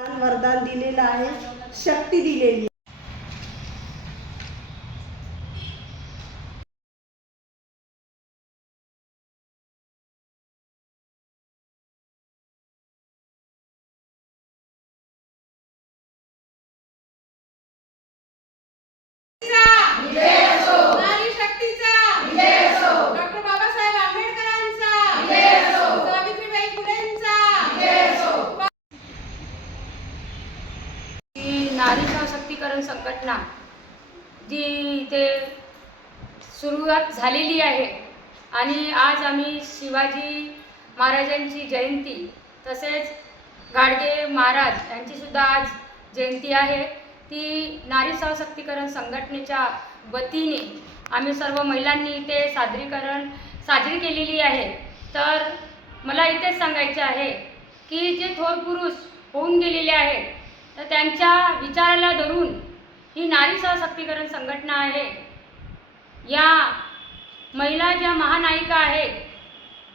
वरदान दिलेलं आहे, शक्ती दिलेली आहे. नारी सशक्तीकरण संघटना जी इथे सुरुवात झालेली आहे आणि आज आम्ही शिवाजी महाराजांची जयंती तसेच गाडगे महाराज यांची सुद्धा आज जयंती आहे. ती नारी सशक्तीकरण संघटनेच्या वतीने आम्ही सर्व महिलांनी इथे साजरी केलेली आहे. तर मला इथेच सांगायचे आहे की जे थोर पुरुष होऊन गेलेले आहेत तर त्यांच्या विचाराला धरून ही नारी सशक्तीकरण संघटना आहे. या महिला ज्या महानायिका आहेत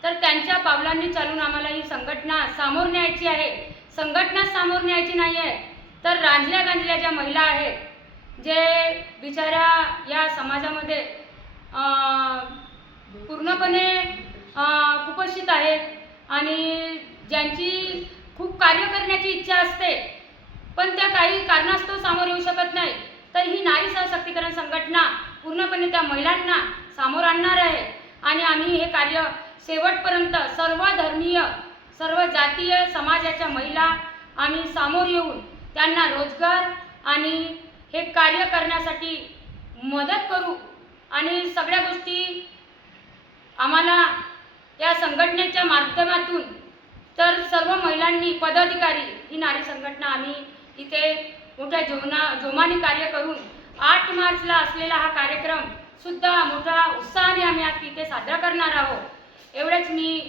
तर त्यांच्या पावलांनी चालून आम्हाला ही संघटना सामोर न्यायची आहे. संघटना सामोर न्यायची नाही आहे तर रांजल्या गांजल्या ज्या महिला आहेत जे बिचाऱ्या या समाजामध्ये पूर्णपणे कुपोषित आहेत आणि ज्यांची खूप कार्य करण्याची इच्छा असते पण त्या काही कारणास्तव सामोर येऊ शकत नाही, तर ही नारी सशक्तीकरण संघटना पूर्णपणे त्या महिलांना सामोर आणणार आहे. आणि आम्ही हे कार्य शेवटपर्यंत सर्व धर्मीय सर्व जातीय समाजाच्या महिला आम्ही सामोर येऊन त्यांना रोजगार आणि हे कार्य करण्यासाठी मदत करू. आणि सगळ्या गोष्टी आम्हाला या संघटनेच्या माध्यमातून तर सर्व महिलांनी पदाधिकारी ही नारी संघटना आम्ही इथे मोठ्या जोमाने कार्य करून 8 मार्चला असलेला हा कार्यक्रम सुद्धा मोठ्या उत्साहाने आम्ही आज इथे साजरा करणार आहोत. एवढेच मी